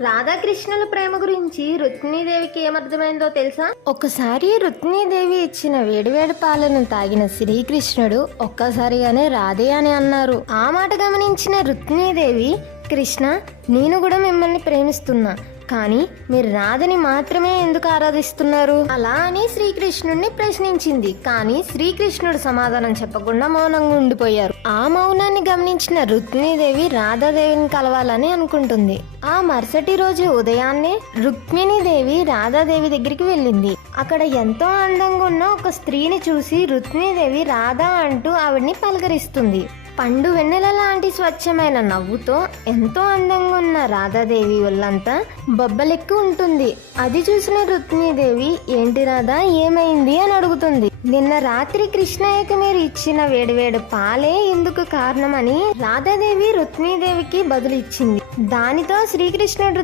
రాధాకృష్ణుల ప్రేమ గురించి రుక్మిణీదేవికి ఏమర్థమైందో తెలుసా? ఒకసారి రుక్మిణీదేవి ఇచ్చిన వేడివేడి పాలను తాగిన శ్రీకృష్ణుడు ఒక్కసారిగానే రాధే అని అన్నారు. ఆ మాట గమనించిన రుక్మిణీదేవి, కృష్ణ, నేను కూడా మిమ్మల్ని ప్రేమిస్తున్నా, కానీ మీరు రాధని మాత్రమే ఎందుకు ఆరాధిస్తున్నారు అలా అని శ్రీకృష్ణుడిని ప్రశ్నించింది. కానీ శ్రీకృష్ణుడు సమాధానం చెప్పకుండా మౌనంగా ఉండిపోయారు. ఆ మౌనాన్ని గమనించిన రుక్మిణీదేవి రాధాదేవిని కలవాలని అనుకుంటుంది. ఆ మరుసటి రోజు ఉదయాన్నే రుక్మిణీదేవి రాధాదేవి దగ్గరికి వెళ్ళింది. అక్కడ ఎంతో అందంగా ఉన్న ఒక స్త్రీని చూసి రుక్మిణీదేవి రాధా అంటూ ఆవిడ్ని పలకరిస్తుంది. పండు వెన్నెల లాంటి స్వచ్ఛమైన నవ్వుతో ఎంతో అందంగా ఉన్న రాధాదేవి ఒళ్ళంతా బొబ్బలెక్కి ఉంటుంది. అది చూసిన రుక్మిణీదేవి, ఏంటి రాధా, ఏమైంది అని అడుగుతుంది. నిన్న రాత్రి కృష్ణయ్యకి మీరు ఇచ్చిన వేడివేడి పాలే ఇందుకు కారణమని రాధాదేవి రుక్మిణీదేవికి బదులు ఇచ్చింది. దానితో శ్రీకృష్ణుడు